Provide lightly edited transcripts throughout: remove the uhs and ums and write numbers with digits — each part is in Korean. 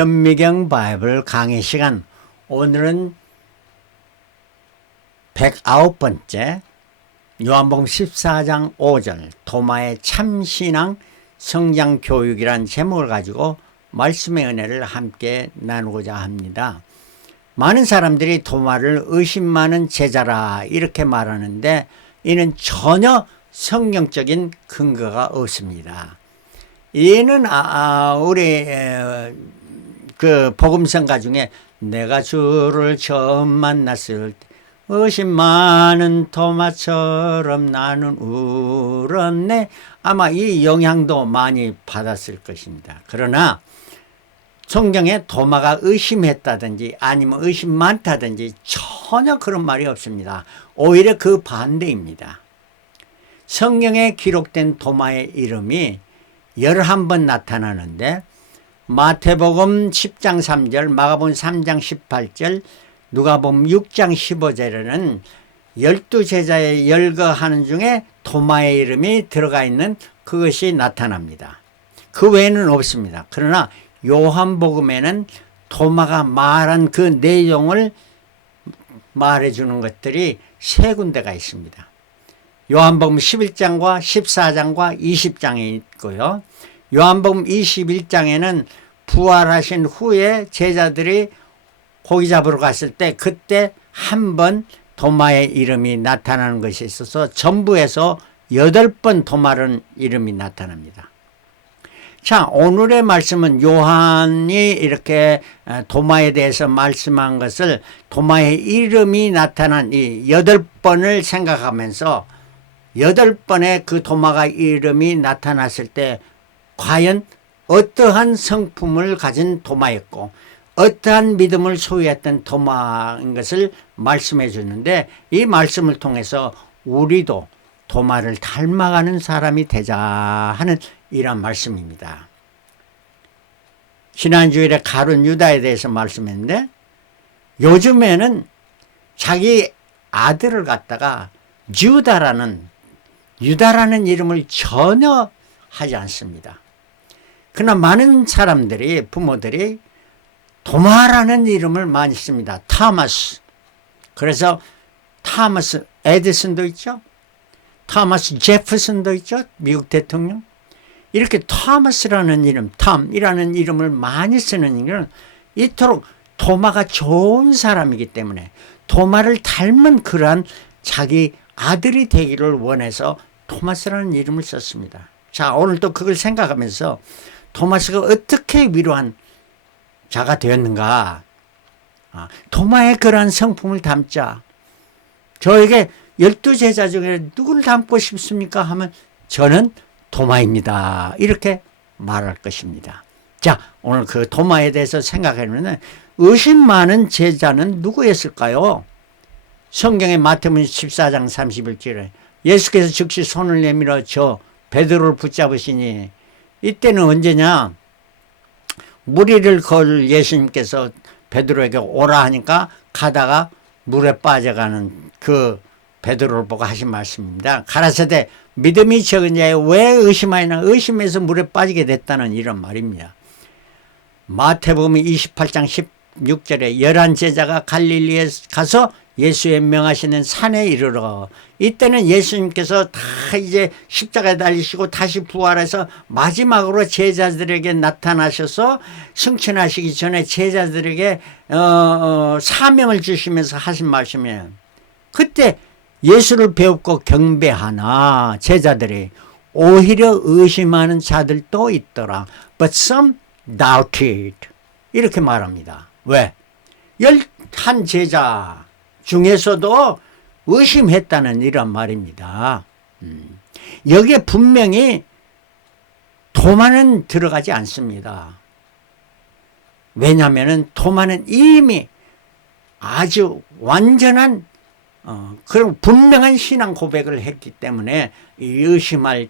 현미경 바이블 강의 시간, 오늘은 109번째 요한복음 14장 5절 도마의 참신앙 성장교육이란 제목을 가지고 말씀의 은혜를 함께 나누고자 합니다. 많은 사람들이 도마를 의심 많은 제자라 이렇게 말하는데 이는 전혀 성경적인 근거가 없습니다. 이는 우리 그 복음성가 중에 내가 주를 처음 만났을 때 의심 많은 도마처럼 나는 울었네, 아마 이 영향도 많이 받았을 것입니다. 그러나 성경에 도마가 의심했다든지 아니면 의심 많다든지 전혀 그런 말이 없습니다. 오히려 그 반대입니다. 성경에 기록된 도마의 이름이 11번 나타나는데 마태복음 10장 3절, 마가복음 3장 18절, 누가복음 6장 15절에는 12제자의 열거하는 중에 도마의 이름이 들어가 있는 그것이 나타납니다. 그 외에는 없습니다. 그러나 요한복음에는 도마가 말한 그 내용을 말해주는 것들이 세 군데가 있습니다. 요한복음 11장과 14장과 20장에 있고요. 요한복음 21장에는 부활하신 후에 제자들이 고기 잡으러 갔을 때 그때 한 번 도마의 이름이 나타나는 것이 있어서 전부에서 8번 도마는 이름이 나타납니다. 자, 오늘의 말씀은 요한이 이렇게 도마에 대해서 말씀한 것을 도마의 이름이 나타난 이 8번을 생각하면서 8번의 그 도마가 이름이 나타났을 때 과연 어떠한 성품을 가진 도마였고 어떠한 믿음을 소유했던 도마인 것을 말씀해 주는데, 이 말씀을 통해서 우리도 도마를 닮아가는 사람이 되자 하는 이런 말씀입니다. 지난주일에 가룟 유다에 대해서 말씀했는데 요즘에는 자기 아들을 갖다가 유다라는 이름을 전혀 하지 않습니다. 그러나 많은 사람들이, 부모들이 도마라는 이름을 많이 씁니다. 타마스. 그래서 타마스 에디슨도 있죠. 타마스 제프슨도 있죠. 미국 대통령. 이렇게 타마스라는 이름, 탐이라는 이름을 많이 쓰는 이유는 이토록 도마가 좋은 사람이기 때문에 도마를 닮은 그러한 자기 아들이 되기를 원해서 토마스라는 이름을 썼습니다. 자, 오늘 또 그걸 생각하면서 토마스가 어떻게 위로한 자가 되었는가, 도마의 그러한 성품을 담자. 저에게 12제자 중에 누구를 닮고 싶습니까 하면 저는 도마입니다, 이렇게 말할 것입니다. 자, 오늘 그 도마에 대해서 생각하면 의심 많은 제자는 누구였을까요? 성경의 마태복음 14장 31절에 예수께서 즉시 손을 내밀어 저 베드로를 붙잡으시니, 이때는 언제냐? 무리를 걸 예수님께서 베드로에게 오라 하니까 가다가 물에 빠져가는 그 베드로를 보고 하신 말씀입니다. 가라사대 믿음이 적은 자에 왜 의심하였나? 의심해서 물에 빠지게 됐다는 이런 말입니다. 마태복음 28장 16절에 11제자가 갈릴리에 가서 예수의 명하시는 산에 이르러, 이때는 예수님께서 다 이제 십자가에 달리시고 다시 부활해서 마지막으로 제자들에게 나타나셔서 승천하시기 전에 제자들에게 사명을 주시면서 하신 말씀이에요. 그때 예수를 배웁고 경배하나 제자들이 오히려 의심하는 자들도 있더라. But some doubted. 이렇게 말합니다. 왜? 11제자 중에서도 의심했다는 이런 말입니다. 여기에 분명히 도마는 들어가지 않습니다. 왜냐하면 도마는 이미 아주 완전한 그런 분명한 신앙 고백을 했기 때문에 의심할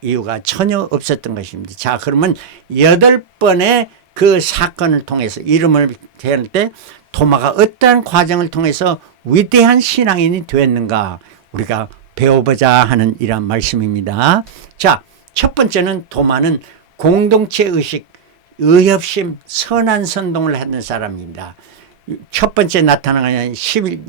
이유가 전혀 없었던 것입니다. 자, 그러면 8번의 그 사건을 통해서 이름을 대할 때 도마가 어떠한 과정을 통해서 위대한 신앙인이 되었는가 우리가 배워보자 하는 이런 말씀입니다. 자, 첫 번째는 도마는 공동체 의식, 의협심 선한 선동을 하는 사람입니다. 첫 번째 나타나는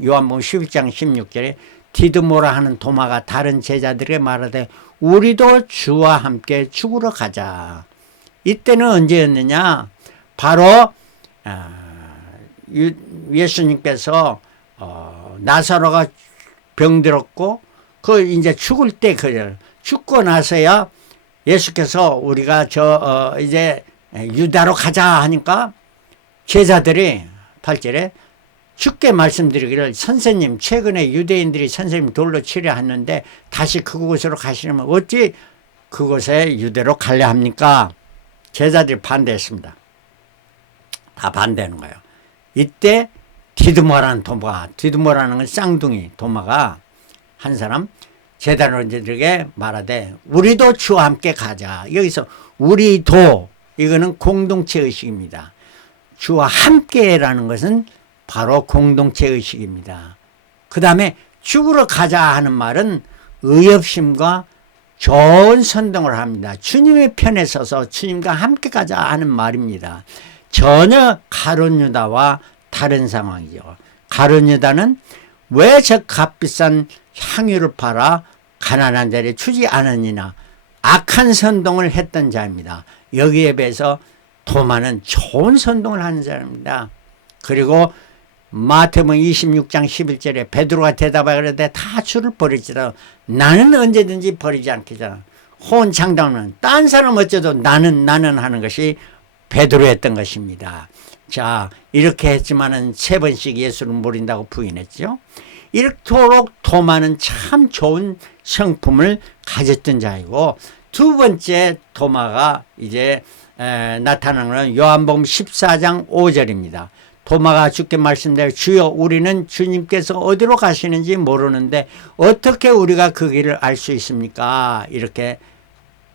요한복음 11장 16절에 디드모라 하는 도마가 다른 제자들에게 말하되 우리도 주와 함께 죽으러 가자. 이때는 언제였느냐? 바로 예수님께서 나사로가 병들었고 그 이제 죽을 때 죽고 나서야 예수께서 우리가 이제 유다로 가자 하니까 제자들이 8절에 주께 말씀드리기를 선생님 최근에 유대인들이 선생님 돌로 치려 하는데 다시 그곳으로 가시려면 어찌 그곳에 유대로 가려 합니까? 제자들이 반대했습니다. 다 반대하는 거예요. 이때 디드모라는 디드모라는 건 쌍둥이 도마가 한 사람 제자들에게 말하되 우리도 주와 함께 가자. 여기서 우리도 이거는 공동체 의식입니다. 주와 함께라는 것은 바로 공동체 의식입니다. 그 다음에 죽으러 가자 하는 말은 의협심과 좋은 선동을 합니다. 주님의 편에 서서 주님과 함께 가자 하는 말입니다. 전혀 가룟 유다와 다른 상황이죠. 가룟 유다는 왜 저 값비싼 향유를 팔아 가난한 자를 주지 않으니나 악한 선동을 했던 자입니다. 여기에 비해서 도마는 좋은 선동을 하는 사람입니다. 그리고 마태복음 26장 11절에 베드로가 대답하여 그러되 다 주를 버릴지라 나는 언제든지 버리지 않겠잖아. 호언장담은 딴 사람 어째도 나는 하는 것이 베드로였던 것입니다. 자, 이렇게 했지만은 3번씩 예수를 모른다고 부인했죠. 이렇도록 도마는 참 좋은 성품을 가졌던 자이고, 두 번째 도마가 이제 나타나는 요한복음 14장 5절입니다. 도마가 주께 말씀대로 주여 우리는 주님께서 어디로 가시는지 모르는데 어떻게 우리가 그 길을 알 수 있습니까? 이렇게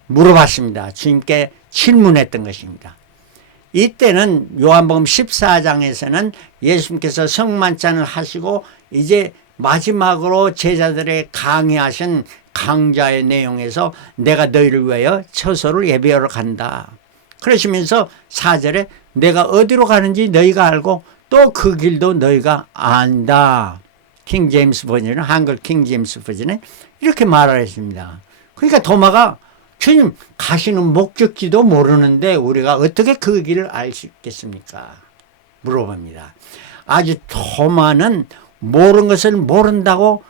물어봤습니다. 주님께 질문했던 것입니다. 이때는 요한복음 14장에서는 예수님께서 성만찬을 하시고 이제 마지막으로 제자들에게 강의하신 강좌의 내용에서 내가 너희를 위하여 처소를 예비하러 간다. 그러시면서 4절에 내가 어디로 가는지 너희가 알고 또 그 길도 너희가 안다. 킹제임스 버전은 한글 킹제임스 버전에 이렇게 말하였습니다. 그러니까 도마가 주님 가시는 목적지도 모르는데 우리가 어떻게 그 길을 알 수 있겠습니까? 물어봅니다. 아주 도마는 모르는 것을 모른다고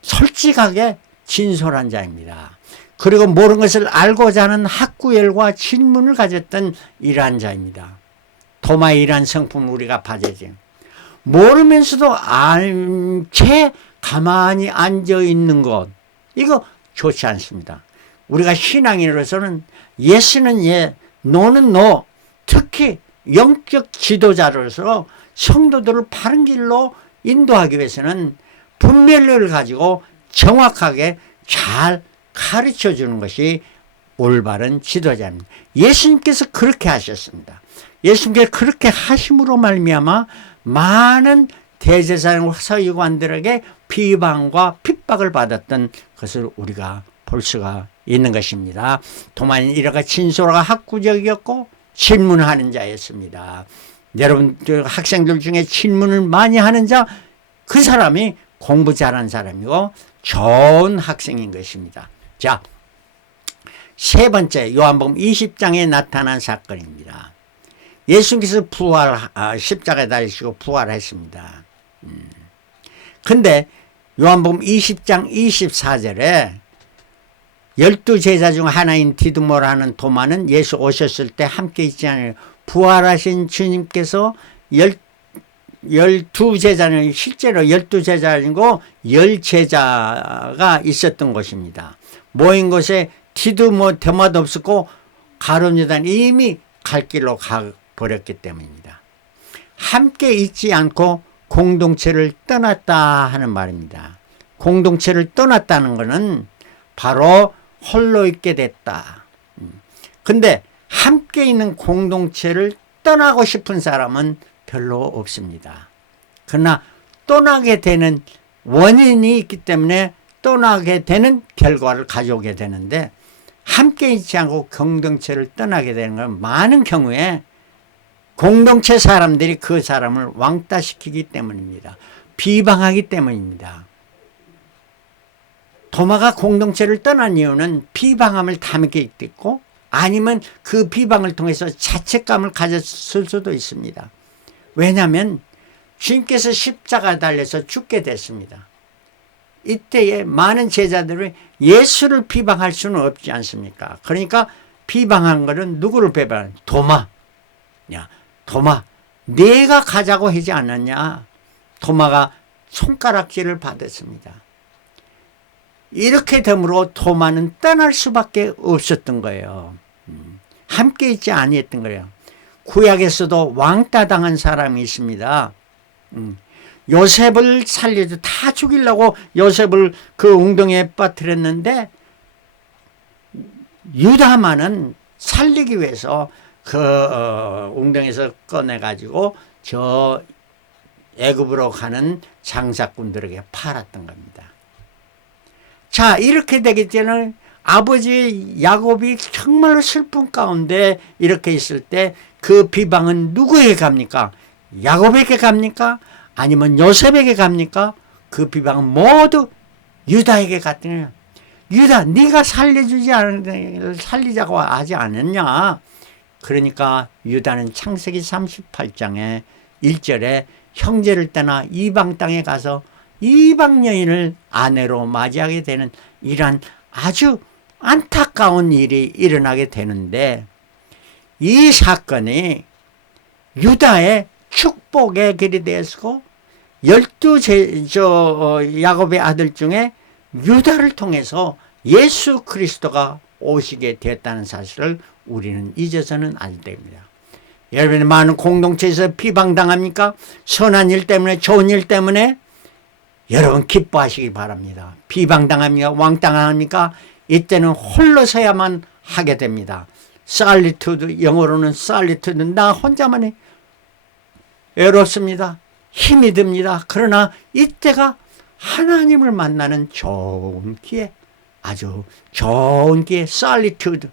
솔직하게 진솔한 자입니다. 그리고 모르는 것을 알고자 하는 학구열과 질문을 가졌던 이러한 자입니다. 도마의 이러한 성품을 우리가 봐야지. 모르면서도 채 가만히 앉아 있는 것, 이거 좋지 않습니다. 우리가 신앙인으로서는 예스는 예, 노는 노, 특히 영적 지도자로서 성도들을 바른 길로 인도하기 위해서는 분별력을 가지고 정확하게 잘 가르쳐 주는 것이 올바른 지도자입니다. 예수님께서 그렇게 하셨습니다. 예수님께서 그렇게 하심으로 말미암아 많은 대제사장 서기관들에게 비방과 핍박을 받았던 것을 우리가 볼 수가 있는 것입니다. 도마는 이렇게 진솔하고 학구적이었고 질문하는 자였습니다. 여러분들 학생들 중에 질문을 많이 하는 자, 그 사람이 공부 잘하는 사람이고 좋은 학생인 것입니다. 자, 세 번째 요한복음 20장에 나타난 사건입니다. 예수님께서 십자가에 달리시고 부활했습니다. 근데 요한복음 20장 24절에 12제자 중 하나인 디드모라는 도마는 예수 오셨을 때 함께 있지 않아요. 부활하신 주님께서 12제자는 실제로 12제자 아니고 10제자가 있었던 곳입니다. 모인 곳에 디드모 대마도 없었고 가룟 유다는 이미 갈 길로 가버렸기 때문입니다. 함께 있지 않고 공동체를 떠났다 하는 말입니다. 공동체를 떠났다는 것은 바로 홀로 있게 됐다. 근데 함께 있는 공동체를 떠나고 싶은 사람은 별로 없습니다. 그러나 떠나게 되는 원인이 있기 때문에 떠나게 되는 결과를 가져오게 되는데 함께 있지 않고 공동체를 떠나게 되는 건 많은 경우에 공동체 사람들이 그 사람을 왕따시키기 때문입니다. 비방하기 때문입니다. 도마가 공동체를 떠난 이유는 비방함을 담게 있고 아니면 그 비방을 통해서 자책감을 가졌을 수도 있습니다. 왜냐하면 주님께서 십자가 달려서 죽게 됐습니다. 이때에 많은 제자들이 예수를 비방할 수는 없지 않습니까? 그러니까 비방한 것은 누구를 비방하는? 도마. 야, 도마, 내가 가자고 하지 않았냐? 도마가 손가락질을 받았습니다. 이렇게 되므로 도마는 떠날 수밖에 없었던 거예요. 함께 있지 아니했던 거예요. 구약에서도 왕따당한 사람이 있습니다. 요셉을 살려줘 다 죽이려고 요셉을 그 웅덩이에 빠뜨렸는데 유다만은 살리기 위해서 그 웅덩이에서 꺼내가지고 저 애굽으로 가는 장사꾼들에게 팔았던 겁니다. 자, 이렇게 되기 때문에 아버지 야곱이 정말로 슬픔 가운데 이렇게 있을 때 그 비방은 누구에게 갑니까? 야곱에게 갑니까? 아니면 요셉에게 갑니까? 그 비방은 모두 유다에게 갔더니 유다, 네가 살리자고 하지 않았냐? 그러니까 유다는 창세기 38장에 1절에 형제를 떠나 이방 땅에 가서 이방 여인을 아내로 맞이하게 되는 이러한 아주 안타까운 일이 일어나게 되는데 이 사건이 유다의 축복의 길이 되었고 12 야곱의 아들 중에 유다를 통해서 예수 그리스도가 오시게 되었다는 사실을 우리는 잊어서는 안 됩니다. 여러분의 많은 공동체에서 비방당합니까? 선한 일 때문에, 좋은 일 때문에 여러분 기뻐하시기 바랍니다. 비방당합니까? 왕따당합니까? 이때는 홀로 서야만 하게 됩니다. 솔리투드, 영어로는 솔리투드, 나 혼자만 해. 외롭습니다. 힘이 듭니다. 그러나 이때가 하나님을 만나는 좋은 기회, 아주 좋은 기회, 솔리투드.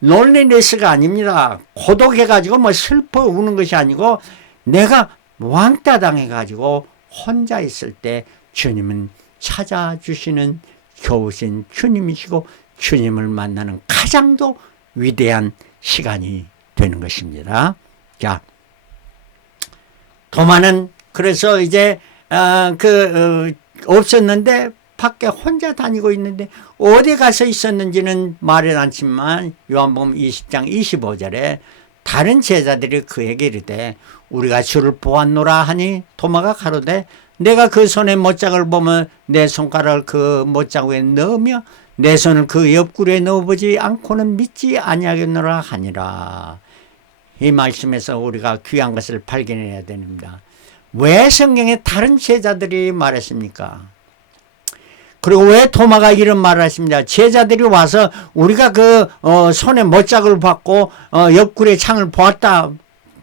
롤리네스가 아닙니다. 고독해가지고 뭐 슬퍼 우는 것이 아니고 내가 왕따당해가지고 혼자 있을 때 주님은 찾아주시는 좋으신 주님이시고 주님을 만나는 가장 더 위대한 시간이 되는 것입니다. 도마는 그래서 이제 없었는데 밖에 혼자 다니고 있는데 어디 가서 있었는지는 말은 않지만 요한복음 20장 25절에 다른 제자들이 그에게 이르되 우리가 주를 보았노라 하니 도마가 가로되 내가 그 손의 못자국을 보면 내 손가락을 그 못자국에 넣으며 내 손을 그 옆구리에 넣어보지 않고는 믿지 아니하겠노라 하니라. 이 말씀에서 우리가 귀한 것을 발견해야 됩니다. 왜 성경에 다른 제자들이 말했습니까? 그리고 왜 도마가 이런 말을 하십니다. 제자들이 와서 우리가 그 손에 못자국을 받고 옆구리에 창을 보았다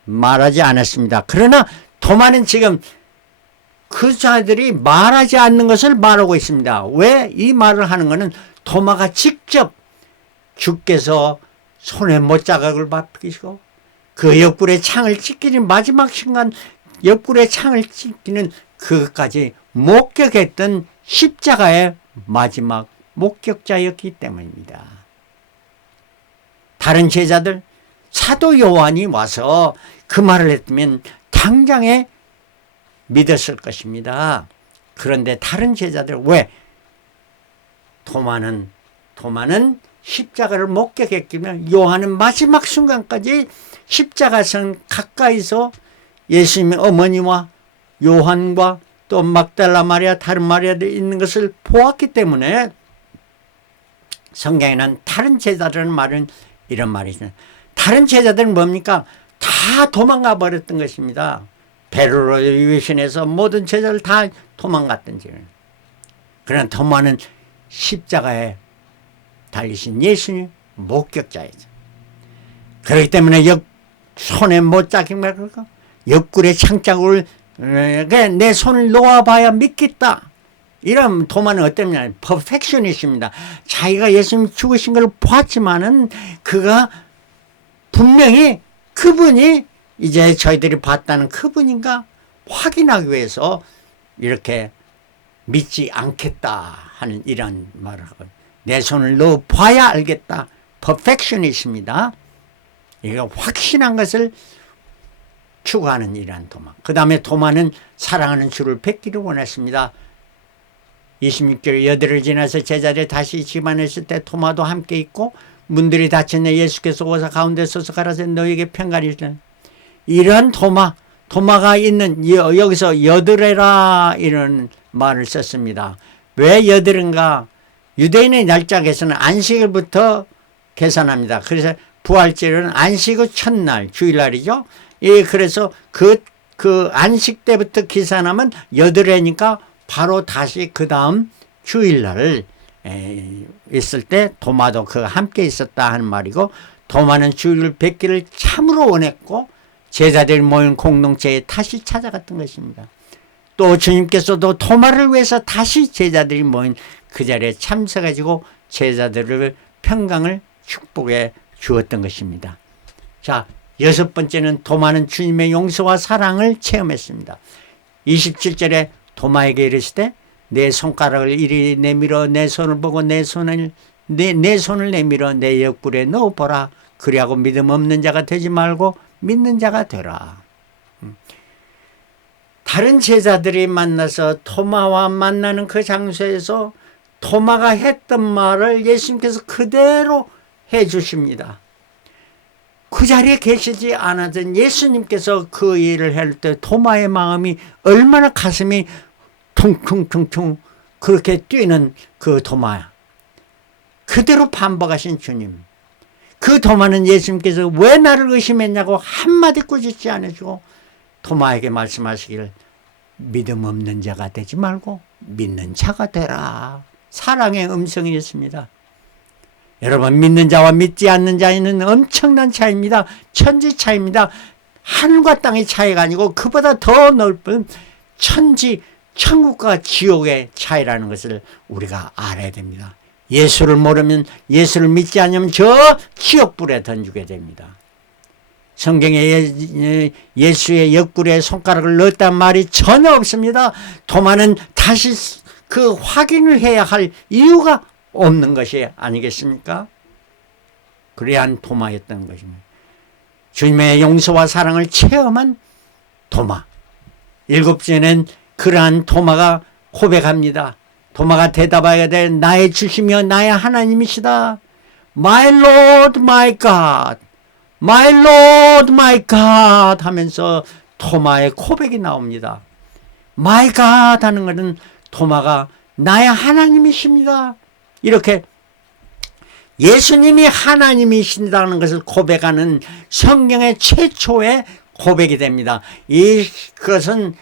말하지 않았습니다. 그러나 도마는 지금 그 자들이 말하지 않는 것을 말하고 있습니다. 왜 이 말을 하는 것은 도마가 직접 주께서 손에 못자국을 받으시고 그 옆구리에 창을 찍히는 마지막 순간 옆구리에 창을 찍히는 그것까지 목격했던 십자가의 마지막 목격자였기 때문입니다. 다른 제자들, 사도 요한이 와서 그 말을 했으면 당장에 믿었을 것입니다. 그런데 다른 제자들, 왜? 도마는 십자가를 목격했기면 요한은 마지막 순간까지 십자가선 가까이서 예수님의 어머니와 요한과 또 막달라 마리아, 다른 마리아들이 있는 것을 보았기 때문에 성경에는 다른 제자들은 말은 이런 말이 있어요. 다른 제자들은 뭡니까? 다 도망가 버렸던 것입니다. 베드로 유신에서 모든 제자들 다 도망갔던지. 그러나 도마는 십자가에 달리신 예수님 목격자이죠. 그렇기 때문에 손에 못자국 옆구리에 창자국을 내 손을 놓아봐야 믿겠다. 이런 도마는 어땠냐? 퍼펙셔니스트입니다. 자기가 예수님 죽으신 걸 봤지만은 그가 분명히 그분이 이제 저희들이 봤다는 그분인가 확인하기 위해서 이렇게 믿지 않겠다 하는 이런 말을 하고, 내 손을 넣어 봐야 알겠다. 퍼펙셔니스트입니다. 이거 확신한 것을 추구하는 이러한 도마. 그 다음에 도마는 사랑하는 주를 뵙기를 원했습니다. 26절, 여드를 지나서 제자리에 다시 집안에 있을 때 도마도 함께 있고, 문들이 닫혔네. 예수께서 오사 가운데 서서 가라사대 너에게 평강이 있으리라. 이런 도마가 있는 여기서 여드레라 이런 말을 썼습니다. 왜 여드른가? 유대인의 날짜에서는 안식일부터 계산합니다. 그래서 부활절은 안식 후 첫날 주일날이죠. 예, 그래서 그 안식 때부터 계산하면 여드레니까 바로 다시 그 다음 주일날 있을 때 도마도 그 함께 있었다 하는 말이고, 도마는 주를 뵙기를 참으로 원했고 제자들이 모인 공동체에 다시 찾아갔던 것입니다. 또 주님께서도 도마를 위해서 다시 제자들이 모인 그 자리에 참석해가지고 제자들을 평강을 축복해 주었던 것입니다. 자, 여섯 번째는 도마는 주님의 용서와 사랑을 체험했습니다. 27절에 도마에게 이르시되 내 손가락을 이리 내밀어 내 손을 보고 내 손을 내밀어 내 옆구리에 넣어보라. 그리하고 믿음 없는 자가 되지 말고 믿는 자가 되라. 다른 제자들이 만나서 도마와 만나는 그 장소에서 도마가 했던 말을 예수님께서 그대로 해 주십니다. 그 자리에 계시지 않았던 예수님께서 그 일을 할 때 도마의 마음이 얼마나 가슴이 퉁퉁퉁퉁 그렇게 뛰는 그 도마야. 그대로 반복하신 주님. 그 도마는 예수님께서 왜 나를 의심했냐고 한마디 꾸짖지 않으시고 도마에게 말씀하시기를 믿음 없는 자가 되지 말고 믿는 자가 되라. 사랑의 음성이었습니다. 여러분, 믿는 자와 믿지 않는 자에는 엄청난 차이입니다. 천지 차이입니다. 하늘과 땅의 차이가 아니고 그보다 더 넓은 천지, 천국과 지옥의 차이라는 것을 우리가 알아야 됩니다. 예수를 모르면, 예수를 믿지 않으면 저 지옥불에 던지게 됩니다. 성경에 예수의 옆구리에 손가락을 넣었단 말이 전혀 없습니다. 도마는 다시 그 확인을 해야 할 이유가 없는 것이 아니겠습니까? 그러한 도마였던 것입니다. 주님의 용서와 사랑을 체험한 도마. 일곱째는 그러한 도마가 고백합니다. 도마가 대답해야 돼. 나의 주시며 나의 하나님이시다. My Lord, my God. My Lord, my God 하면서 도마의 고백이 나옵니다. My God 하는 것은 도마가 나의 하나님이십니다. 이렇게 예수님이 하나님이신다는 것을 고백하는 성경의 최초의 고백이 됩니다. 이것은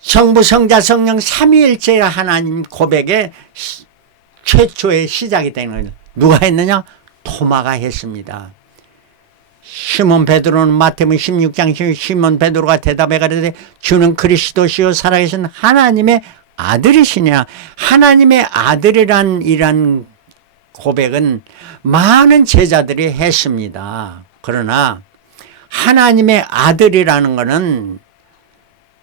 성부, 성자, 성령 삼위일체 하나님 고백의 최초의 시작이 되는 거예요. 누가 했느냐? 도마가 했습니다. 시몬 베드로는 마태복음 16장 시몬 베드로가 대답해 가로되 주는 그리스도시요 살아계신 하나님의 아들이시냐. 하나님의 아들이란 이란 고백은 많은 제자들이 했습니다. 그러나 하나님의 아들이라는 것은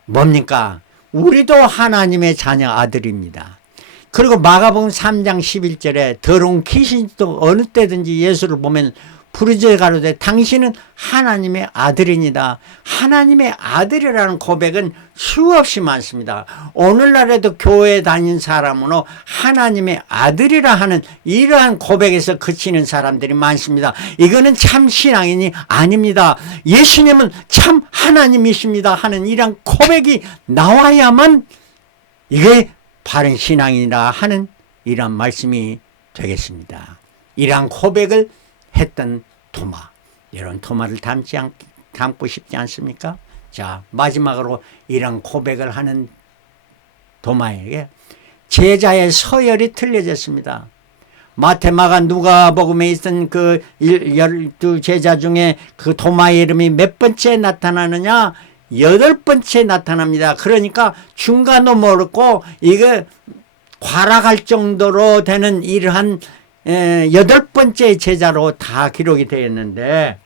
뭡니까? 우리도 하나님의 자녀 아들입니다. 그리고 마가복음 3장 11절에 더러운 귀신도 어느 때든지 예수를 보면 부르짖어 가로되 당신은 하나님의 아들이니다. 하나님의 아들이라는 고백은 수없이 많습니다. 오늘날에도 교회에 다닌 사람으로 하나님의 아들이라 하는 이러한 고백에서 그치는 사람들이 많습니다. 이거는 참 신앙이니 아닙니다. 예수님은 참 하나님이십니다 하는 이러한 고백이 나와야만 이게 바른 신앙이라 하는 이러한 말씀이 되겠습니다. 이러한 고백을 했던 도마. 이런 도마를 담고 싶지 않습니까? 자, 마지막으로 이런 고백을 하는 도마에게 제자의 서열이 틀려졌습니다. 마태, 마가, 누가복음에 있던 그 12 제자 중에 그 도마의 이름이 몇 번째 나타나느냐? 8번째 나타납니다. 그러니까 중간도 모르고 이게 과락할 정도로 되는 이러한 8번째 제자로 다 기록이 되어 있는데,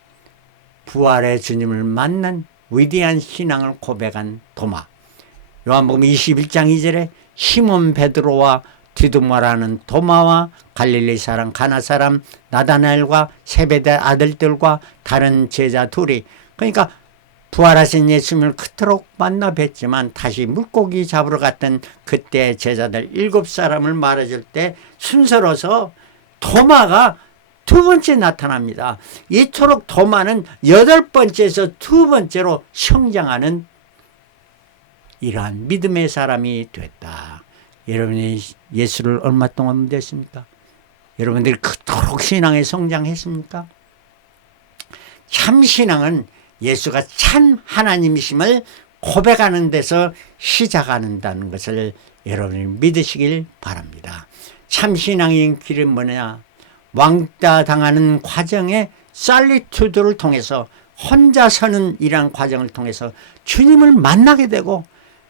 부활의 주님을 만난 위대한 신앙을 고백한 도마. 요한복음 21장 2절에 시몬 베드로와 디두마라는 도마와 갈릴리 사람 가나 사람 나다나엘과 세베대 아들들과 다른 제자 둘이, 그러니까 부활하신 예수님을 그토록 만나 뵀지만 다시 물고기 잡으러 갔던 그때 제자들 7사람을 말해줄 때 순서로서 도마가 2번째 나타납니다. 이토록 도마는 8번째에서 2번째로 성장하는 이러한 믿음의 사람이 됐다. 여러분이 예수를 얼마 동안 믿었습니까? 여러분들이 그토록 신앙에 성장했습니까? 참 신앙은 예수가 참 하나님이심을 고백하는 데서 시작한다는 것을 여러분이 믿으시길 바랍니다. 참 신앙의 길은 뭐냐? 왕따 당하는 과정의 살리투드를 통해서, 혼자 서는 이러한 과정을 통해서 주님을 만나게 되고,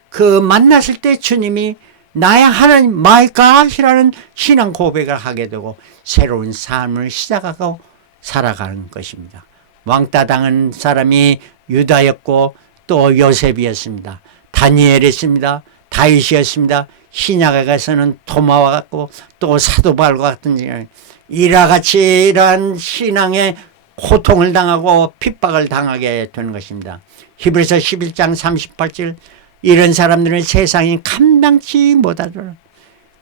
그 만났을 때 주님이 나의 하나님 마이 갓이라는 신앙 고백을 하게 되고 새로운 삶을 시작하고 살아가는 것입니다. 왕따 당한 사람이 유다였고 또 요셉이었습니다. 다니엘이었습니다. 다윗이었습니다. 신약에 가서는 도마와 같고 또 사도 바울과 같은 이와 같이 이러한 신앙의 고통을 당하고 핍박을 당하게 되는 것입니다. 히브리서 11장 38절, 이런 사람들은 세상이 감당치 못하더라.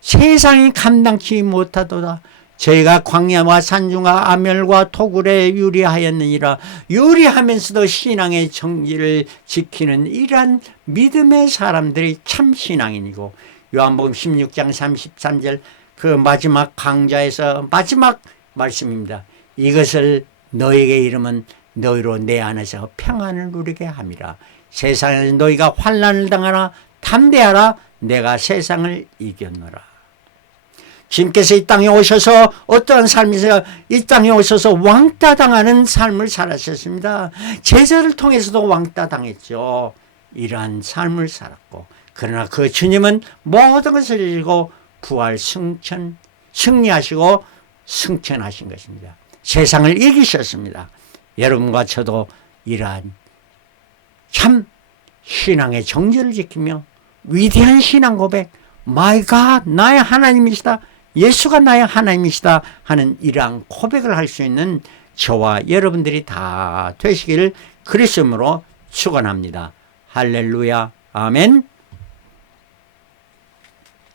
세상이 감당치 못하도다. 저희가 광야와 산중과 아멸과 토굴에 유리하였느니라. 유리하면서도 신앙의 정의를 지키는 이러한 믿음의 사람들이 참 신앙인이고, 요한복음 16장 33절 그 마지막 강좌에서 마지막 말씀입니다. 이것을 너에게 이르면 너희로 내 안에서 평안을 누리게 함이라. 세상에서 너희가 환난을 당하나 담대하라. 내가 세상을 이겼노라. 주님께서 이 땅에 오셔서 어떠한 삶이세요? 이 땅에 오셔서 왕따 당하는 삶을 살았었습니다. 제자를 통해서도 왕따 당했죠. 이러한 삶을 살았고, 그러나 그 주님은 모든 것을 이기고 부활 승리하시고 승천하신 것입니다. 세상을 이기셨습니다. 여러분과 저도 이러한 참 신앙의 정절을 지키며 위대한 신앙 고백, 마이 갓, 나의 하나님이시다, 예수가 나의 하나님이시다 하는 이러한 고백을 할 수 있는 저와 여러분들이 다 되시기를 그리스도로 축원합니다. 할렐루야, 아멘.